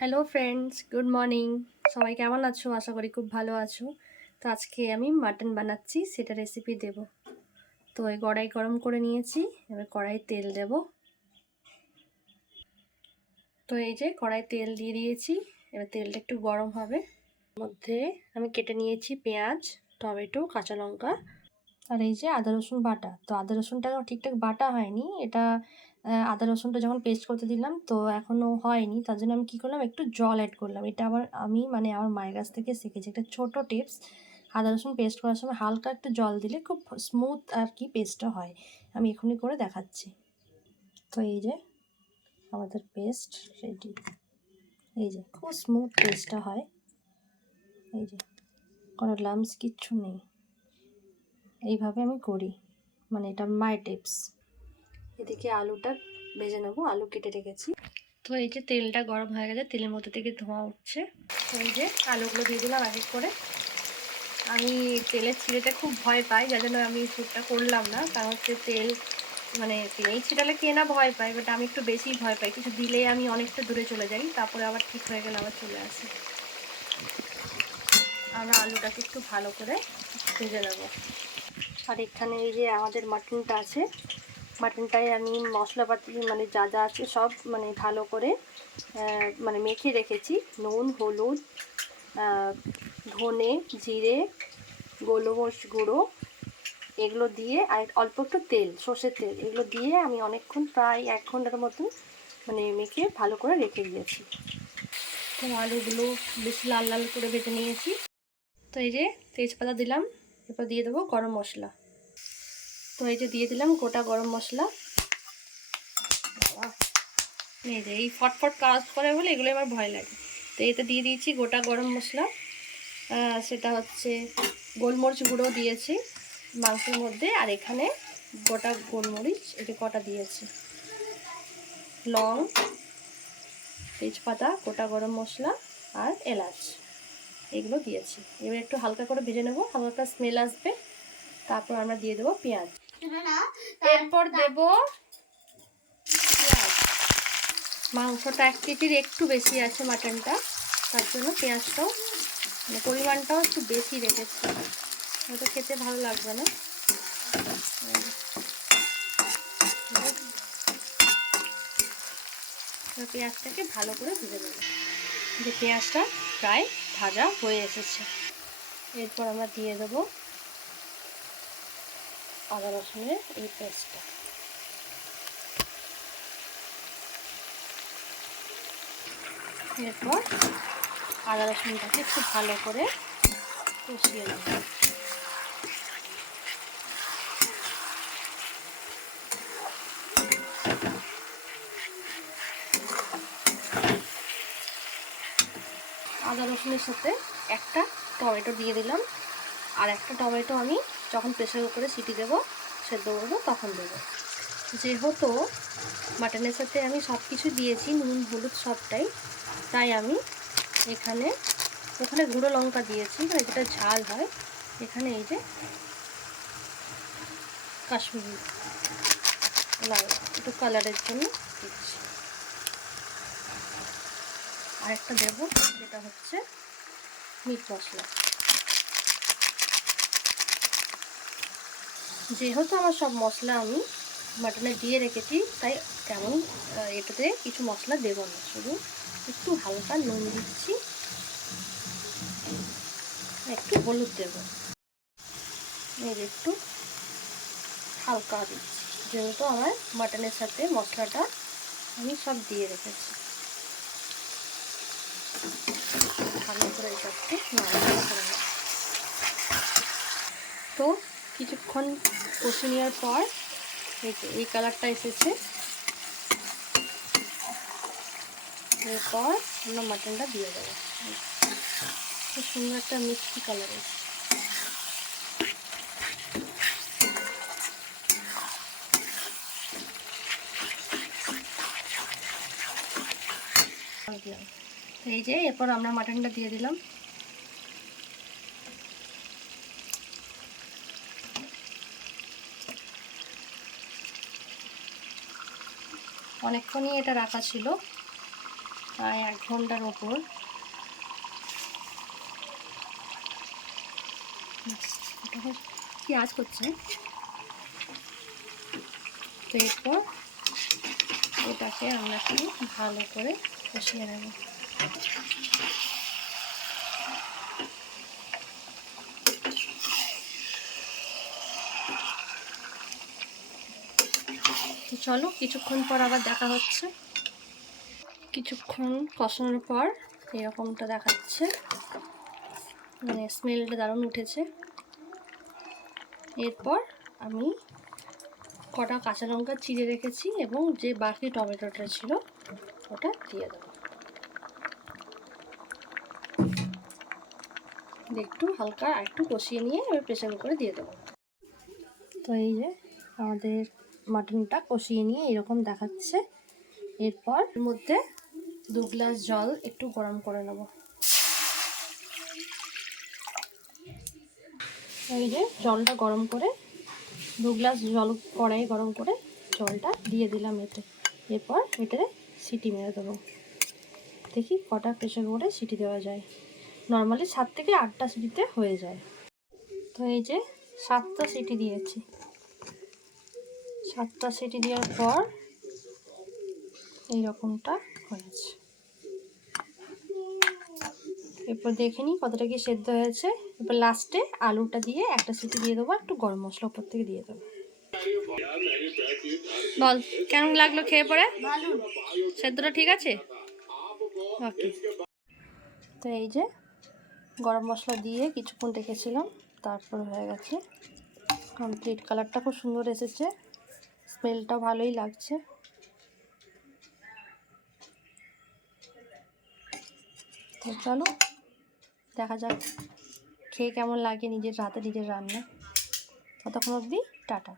Hello friends, good morning. সবাই কেমন আছো? আশা করি খুব ভালো আছো। তো আজকে আমি মাটন বানাচ্ছি, সেটা রেসিপি দেব। তো এই কড়াই গরম করে নিয়েছি, এবার কড়াই তেল দেব। তো এই যে কড়াই তেল দিয়ে দিয়েছি, এবার তেলটা একটু গরম হবে। মধ্যে আমি কেটে নিয়েছি পেঁয়াজ, টমেটো, কাঁচা লঙ্কা আর এই যে আদা রসুন বাটা। তো আদা রসুনটা ঠিকঠাক বাটা হয়নি, এটা আদা রসুনটা যখন পেস্ট করতে দিলাম তো এখনও হয়নি, তার জন্য আমি কী করলাম, একটু জল অ্যাড করলাম। এটা আবার আমি আমার মায়ের কাছ থেকে শিখেছি একটা ছোটো টিপস। আদা রসুন পেস্ট করার সময় হালকা একটু জল দিলে খুব স্মুথ আর কি পেস্টটা হয়। আমি এখনই করে দেখাচ্ছি। তো এই যে আমাদের পেস্ট রেডি। এই যে খুব স্মুথ পেস্টটা হয়, এই যে কোনো লাম্পস কিচ্ছু নেই। এইভাবে আমি করি, এটা মাই টিপস। এদিকে আলুটা ভেজে নেবো, আলু কেটে রেখেছি। তো এই যে তেলটা গরম হয়ে গেছে, তেলের মধ্যে থেকে ধোঁয়া উঠছে। তো এই যে আলুগুলো দিয়ে দিলাম এক এক করে। আমি তেলের ছিঁড়েতে খুব ভয় পাই, যার জন্য আমি শ্যুটটা করলাম না। কারণ হচ্ছে তেল তেলেই ছিটালে কে না ভয় পাই, বাট আমি একটু বেশি ভয় পাই। কিছু দিলেই আমি অনেকটা দূরে চলে যাই, তারপরে আবার ঠিক হয়ে গেলে আবার চলে আসি। আমরা আলুটাকে একটু ভালো করে ভেজে নেবো। আর এখানে এই যে আমাদের মাটনটা আছে, মাটনটায় আমি মশলাপাতি যা যা আছে সব ভালো করে মেখে রেখেছি। নুন, হলুদ, ধনে, জিরে, গোলমরিচ গুঁড়ো, এগুলো দিয়ে আর অল্প একটু তেল, সর্ষের তেল, এগুলো দিয়ে আমি অনেকক্ষণ প্রায় 1 ঘন্টার মতন মেখে ভালো করে রেখে দিয়েছি। তো আলুগুলো বেশ লাল লাল করে ভেজে নিয়েছি। তো এই যে তেজপাতা দিলাম, এরপর দিয়ে দেবো গরম মশলা। তো এই যে দিয়ে দিলাম গোটা গরম মশলা। এই যে এই ফটফট কাজ করে বলে এগুলো আমার ভয় লাগে। তো এতে দিয়ে দিয়েছি গোটা গরম মশলা, সেটা হচ্ছে গোলমরিচ গুঁড়ো দিয়েছি মাংসের মধ্যে, আর এখানে গোটা গোলমরিচ এটা কটা দিয়েছি, লং, তেজপাতা, গোটা গরম মশলা আর এলাচ, এগুলো দিয়েছি। এবার একটু হালকা করে ভেজে নেবো, হালকা স্মেল আসবে, তারপর আমরা দিয়ে দেবো পেঁয়াজ। এরপর দেবো পেঁয়াজ। মাংসটা 1 কেজির একটু বেশি আছে মাটনটা, তার জন্য পেঁয়াজটাও পরিমাণটাও একটু বেশি রেখেছি, হয়তো খেতে ভালো লাগবে না। পেঁয়াজটাকে ভালো করে ভেজে নেব। যে পেঁয়াজটা প্রায় ভাজা হয়ে এসেছে, এরপর আমরা দিয়ে দেবো আদা রসুনের এই পেস্টটা। এরপর আদা রসুনটাকে একটু ভালো করে কষিয়ে নেব। আদা রসুনের সাথে একটা টমেটো দিয়ে দিলাম, আর একটা টমেটো আমি যখন প্রেসার কুকারে সিটি দেবো, সেদ্ধ করবো, তখন দেবো। যেহেতু মাটনের সাথে আমি সব কিছু দিয়েছি, নুন হলুদ সবটাই, তাই আমি ওখানে গুঁড়ো লঙ্কা দিয়েছি, যেটা ঝাল হয়। এখানে এই যে কাশ্মীরি লাল একটু কালারের জন্য দিচ্ছি। আরেকটা দেবো, যেটা হচ্ছে মিট মশলা। যেহেতু আমার সব মশলা আমি মাটনে দিয়ে রেখেছি, তাই তেমন এটাতে কিছু মশলা দেবো না, শুধু একটু হালকা নুন দিচ্ছি, একটু হলুদ দেবো, এর একটু হালকা দিচ্ছি, যেহেতু আমার মাটনের সাথে মশলাটা আমি সব দিয়ে রেখেছি। ভালো করে এটাকে নাড়াচাড়া করে নেব। তো কিছুক্ষণ কষে নেওয়ার পর এই কালারটা এসেছে, এরপর আমরা মাটনটা দিয়ে দেবো। খুব সুন্দর একটা মিষ্টি কালার এসেছে। এই যে এরপর আমরা মাটনটা দিয়ে দিলাম। অনেকক্ষণই এটা রাখা ছিল, প্রায় 1 ঘন্টার ওপর। কি আজ করছে। তো এরপর এটাকে আমরা একটু ভালো করে কষিয়ে নেব। তো চলো কিছুক্ষণ পর আবার দেখা হচ্ছে। কিছুক্ষণ কষানোর পর এরকমটা দেখাচ্ছে, মানে স্মেলটা দারুণ উঠেছে। এরপর আমি কটা কাঁচা লঙ্কা চিড়ে রেখেছি এবং যে বাকি টমেটোটা ছিল ওটা দিয়ে দেবো। একটু হালকা একটু কষিয়ে নিয়ে এবার প্রেসার কুকারে দিয়ে দেবো। তো এই যে আমাদের মাটনটা কষিয়ে নিয়ে এরকম দেখাচ্ছে। এরপর এর মধ্যে 2 গ্লাস জল একটু গরম করে নেব। এই যে জলটা গরম করে 2 গ্লাস জল কড়াই গরম করে জলটা দিয়ে দিলাম এতে। এরপর এটাতে সিটি মেরে দেবো। দেখি কটা প্রেসার কুকারে সিটি দেওয়া যায়। নর্মালি 7 থেকে 8টা সিটিতে হয়ে যায়। তো এই যে 7টা সিটি দিয়েছি। 7টা সিটি দেওয়ার পর এইরকমটা হয়েছে। এরপর দেখে নিই কতটা কি সেদ্ধ হয়েছে। এরপর লাস্টে আলুটা দিয়ে একটা সিটি দিয়ে দেবো, একটু গরম মশলা উপর থেকে দিয়ে দেবো। বল কেমন লাগলো খেয়ে পরে? ভালো। সেদ্ধটা ঠিক আছে? ওকে। তো এই যে গরম মশলা দিয়ে কিছুক্ষণ রেখেছিলাম, তারপর হয়ে গেছে কমপ্লিট। কালারটা খুব সুন্দর এসেছে, স্মেলটাও ভালোই লাগছে। তো চলো দেখা যাক খেয়ে কেমন লাগে নিজের রাতে নিজের রান্না। ততক্ষণ অবধি টাটা।